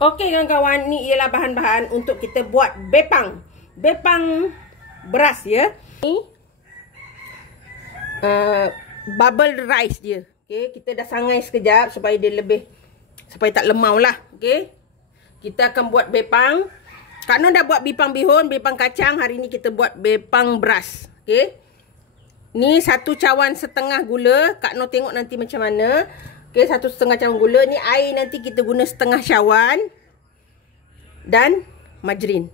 Okey kawan-kawan, ni ialah bahan-bahan untuk kita buat bepang. Bepang beras ya. Ni bubble rice dia. Okey, kita dah sangai sekejap supaya dia lebih, supaya tak lemau lah. Okey. Kita akan buat bepang. Kak Noh dah buat bepang bihun, bepang kacang. Hari ni kita buat bepang beras. Okey. Ni 1 cawan setengah gula. Kak Noh tengok nanti macam mana. Okey, 1 setengah cawan gula. Ni air nanti kita guna setengah cawan. Dan margarin.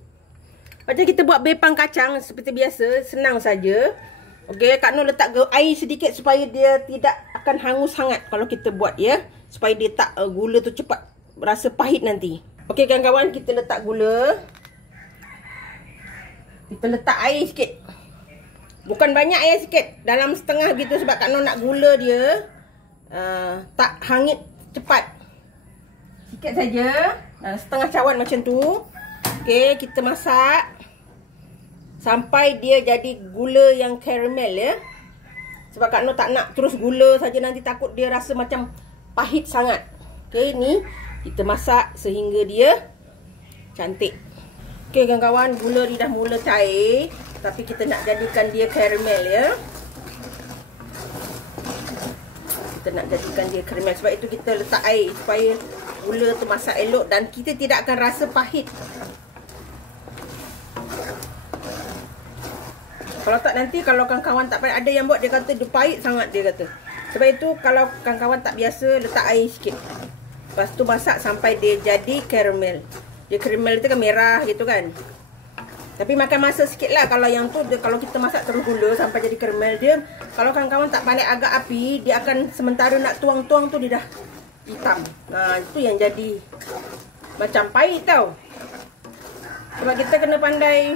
Macam kita buat bepang kacang seperti biasa, senang saja. Okey, Kak Noh letak air sedikit supaya dia tidak akan hangus sangat kalau kita buat ya. Supaya dia tak gula tu cepat rasa pahit nanti. Okey kawan-kawan, kita letak gula. Kita letak air sikit. Bukan banyak air sikit, dalam setengah gitu sebab Kak Noh nak gula dia tak hangit cepat. Sikit saja, setengah cawan macam tu. Okey, kita masak sampai dia jadi gula yang karamel ya. Sebab Kak Noh tak nak terus gula saja, nanti takut dia rasa macam pahit sangat. Okey, ni kita masak sehingga dia cantik. Okey kawan-kawan, gula ni dah mula cair, tapi kita nak jadikan dia karamel ya. Kita nak jadikan dia karamel, sebab itu kita letak air supaya gula tu masak elok dan kita tidak akan rasa pahit. Kalau tak nanti, kalau kawan-kawan tak payah, ada yang buat dia kata dia pahit sangat dia kata. Sebab itu kalau kawan-kawan tak biasa, letak air sikit. Lepas tu masak sampai dia jadi karamel. Dia karamel itu kan merah gitu kan. Tapi makan masa sikit lah. Kalau yang tu, kalau kita masak terus gula sampai jadi karamel dia, kalau kawan-kawan tak pandai agak api, dia akan sementara nak tuang-tuang tu dia dah hitam. Nah, itu yang jadi macam pahit tau. Sebab kita kena pandai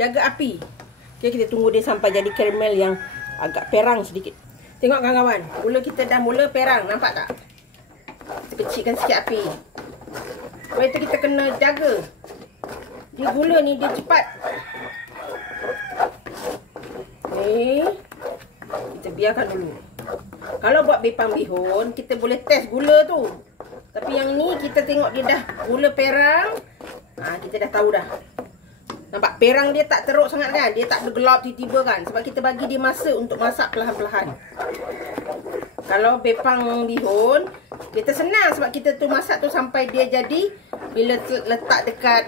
jaga api. Okay, kita tunggu dia sampai jadi karamel yang agak perang sedikit. Tengok kawan-kawan, gula kita dah mula perang, nampak tak? Kita kecilkan sikit api. Sebab itu kita kena jaga. Dia gula ni dia cepat. Okay, kita biarkan dulu. Kalau buat bepang bihun, kita boleh test gula tu. Tapi yang ni kita tengok dia dah gula perang. Kita dah tahu dah. Nampak perang dia tak teruk sangat kan? Dia tak bergelap tiba-tiba kan? Sebab kita bagi dia masa untuk masak perlahan-perlahan. Kalau bepang bihun, kita senang sebab kita tu masak tu sampai dia jadi. Bila letak dekat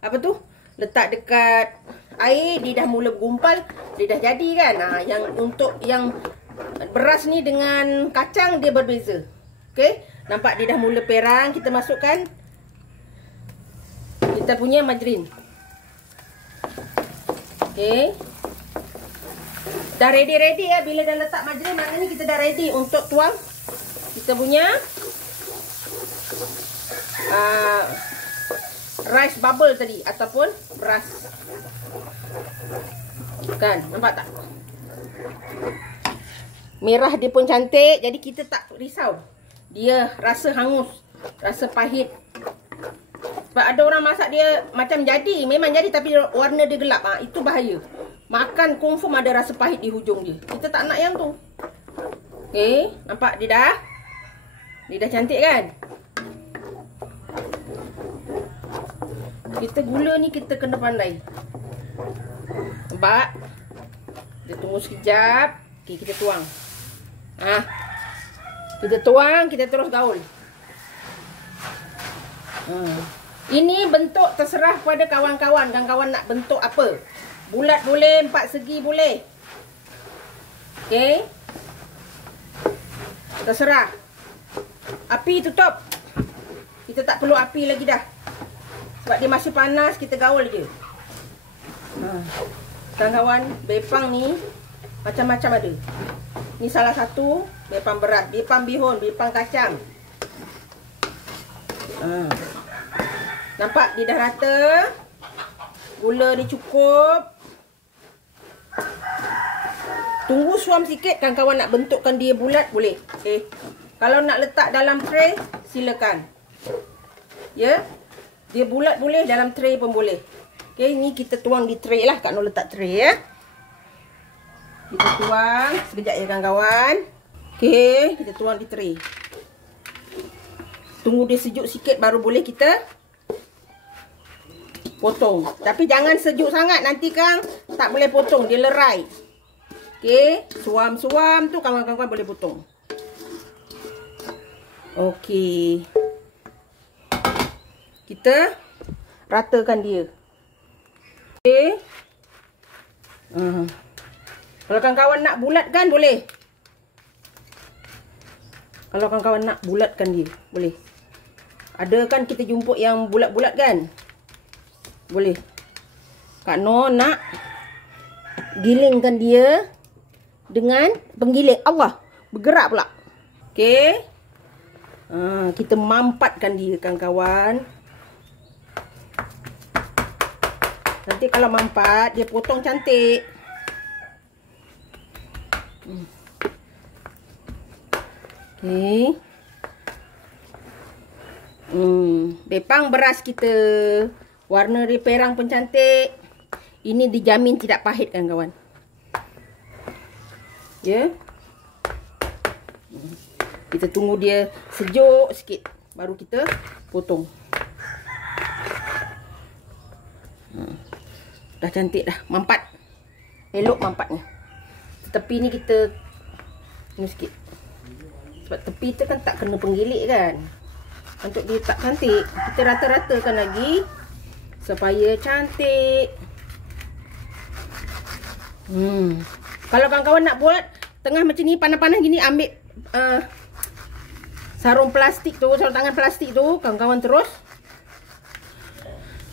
apa tu? Letak dekat air, dia dah mula gumpal, dia dah jadi kan? Yang untuk yang beras ni dengan kacang dia berbeza. Okey, nampak dia dah mula perang. Kita masukkan kita punya margarin. Okey, dah ready ya. Bila dah letak margarin, maknanya kita dah ready untuk tuang kita punya rice bubble tadi ataupun beras. Kan, nampak tak? Merah dia pun cantik, jadi kita tak risau dia rasa hangus, rasa pahit. Sebab ada orang masak dia macam jadi, memang jadi tapi warna dia gelap. Itu bahaya. Makan confirm ada rasa pahit di hujung dia. Kita tak nak yang tu. Okey, nampak dia dah cantik kan? Kita gula ni kita kena pandai. Nampak? Kita tunggu sekejap. Okey, kita tuang. Kita tuang, kita terus gaul. Ini bentuk terserah pada kawan-kawan. Kawan-kawan nak bentuk apa? Bulat boleh, 4 segi boleh. Okey. Terserah. Api tutup. Kita tak perlu api lagi dah. Sebab dia masih panas, kita gaul je. Kawan-kawan, bepang ni macam-macam ada. Ni salah satu bepang beras, bepang bihun, bepang kacang. Nampak dia dah rata. Gula ni cukup. Tunggu suam sikit. Kawan-kawan nak bentukkan dia bulat boleh. Okay. Kalau nak letak dalam tray, silakan. Ya. Dia bulat boleh, dalam tray pun boleh. Okay, ni kita tuang di tray lah. Kak Noh letak tray ya. Kita tuang. Sekejap ya kawan-kawan. Okay, kita tuang di tray. Tunggu dia sejuk sikit baru boleh kita potong. Tapi jangan sejuk sangat, nanti kan tak boleh potong, dia lerai. Okey, suam-suam tu kawan-kawan boleh potong. Okey. Kita ratakan dia. Okey. Kalau kawan-kawan nak bulatkan boleh. Kalau kawan-kawan nak bulatkan dia, boleh. Ada kan kita jumpa yang bulat-bulat kan? Boleh. Kak Noh nak gilingkan dia dengan penggiling. Allah, bergerak pula. Okey. Kita mampatkan dia kawan-kawan. Nanti kalau mampat, dia potong cantik. Okey. Bepang beras kita. Warna dia perang pun cantik. Ini dijamin tidak pahit kan kawan. Ya. Kita tunggu dia sejuk sikit baru kita potong. Dah cantik dah, mampat. Elok mampatnya. Tepi ni kita ni sikit. Sebab tepi tu kan tak kena penggilik kan. Untuk dia tak cantik, kita rata-ratakan lagi supaya cantik. Kalau kawan-kawan nak buat tengah macam ni, panas-panas gini, ambil sarung plastik tu, sarung tangan plastik tu, kawan-kawan terus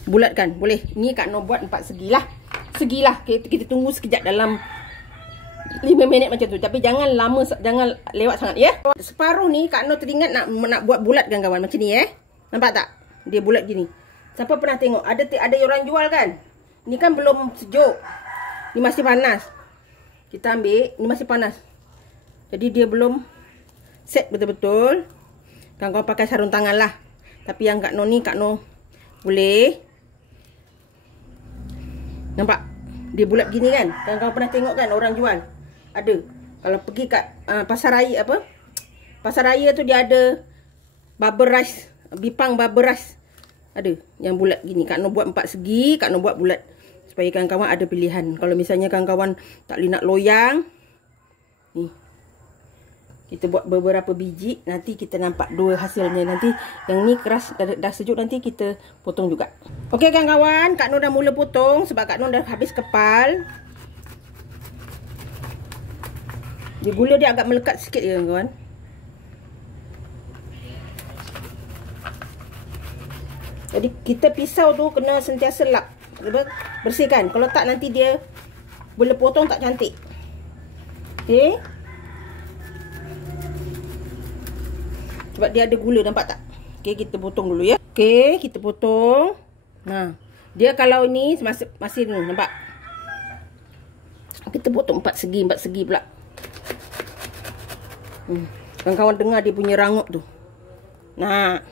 bulatkan. Boleh. Ni Kak Noh buat 4 segi lah. Segilah. Kita tunggu sekejap dalam 5 minit macam tu. Tapi jangan lama, jangan lewat sangat ya. Separuh ni Kak Noh teringat nak buat bulat kan kawan. Macam ni Nampak tak? Dia bulat gini. Siapa pernah tengok? Ada orang jual kan? Ni kan belum sejuk. Ni masih panas. Kita ambil, ni masih panas. Jadi dia belum set betul-betul. Kawan-kawan pakai sarung tangan lah. Tapi yang Kak Noh ni, Kak Noh boleh. Nampak? Dia bulat gini kan? Kawan-kawan pernah tengok kan orang jual? Ada. Kalau pergi kat pasar raya apa? Pasar raya tu dia ada bubble rice, bipang bubble rice. Ada yang bulat gini. Kak Noh buat 4 segi, Kak Noh buat bulat. Supaya kawan-kawan ada pilihan. Kalau misalnya kawan-kawan tak boleh nak loyang, ni. Kita buat beberapa biji, nanti kita nampak dua hasilnya. Nanti yang ni keras, dah sejuk, nanti kita potong juga. Okey kawan-kawan, Kak Noh dah mula potong sebab Kak Noh dah habis kepal. Dia gula dia agak melekat sikit je kawan. Jadi kita pisau tu kena sentiasa lap, bersihkan. Kalau tak nanti dia boleh potong tak cantik. Okey. Sebab dia ada gula, nampak tak? Okey, kita potong dulu ya. Okey, kita potong. Nah, dia kalau ni masih ni, nampak? Kita potong 4 segi pula. Kawan-kawan dengar dia punya rangup tu. Nah.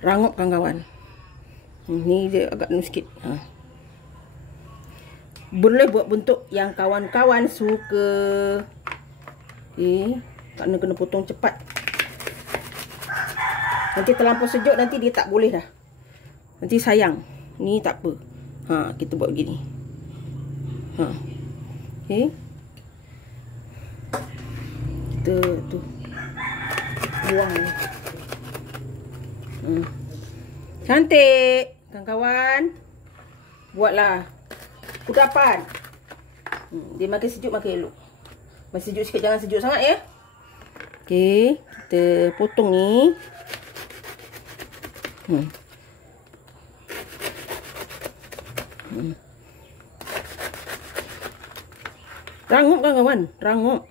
Rangup kawan-kawan. Ni dia agak ni sikit. Boleh buat bentuk yang kawan-kawan suka. Okey, tak kena potong cepat. Nanti terlampau sejuk, nanti dia tak boleh dah. Nanti sayang. Ni tak apa. Kita buat begini. Okey. Kita tu buang ni. Cantik kawan-kawan. Buatlah kudapan. Dia makin sejuk makin elok. Masih sejuk sikit, jangan sejuk sangat ya. Okey, kita potong ni. Rangup kan kawan, rangup.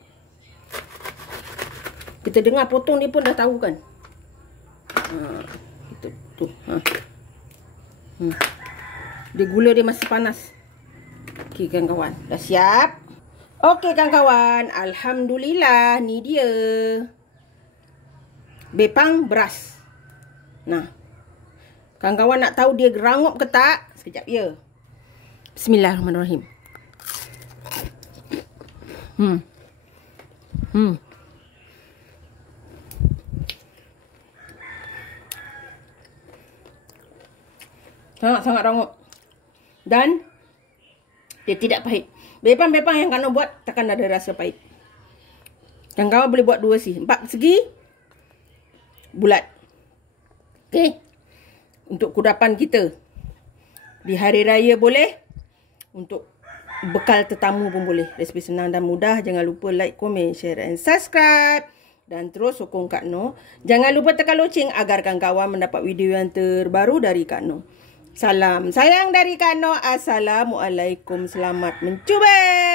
Kita dengar potong dia pun dah tahu kan. Kita tu. Dia gula dia masih panas. Okey kawan-kawan, dah siap. Okey kawan-kawan, alhamdulillah ni dia bepang beras. Nah, kawan-kawan nak tahu dia rangup ke tak? Sekejap ya. Bismillahirrahmanirrahim. Sangat-sangat rangup. Dan dia tidak pahit. Bepang-bepang yang Kak Noh buat takkan ada rasa pahit. Dan kawan boleh buat 2 segi. 4 segi bulat. Okey. Untuk kudapan kita. Di hari raya boleh. Untuk bekal tetamu pun boleh. Resipi senang dan mudah. Jangan lupa like, komen, share dan subscribe. Dan terus sokong Kak Noh. Jangan lupa tekan loceng agar kawan-kawan mendapat video yang terbaru dari Kak Noh. Salam sayang dari Kak Noh. Assalamualaikum. Selamat mencuba.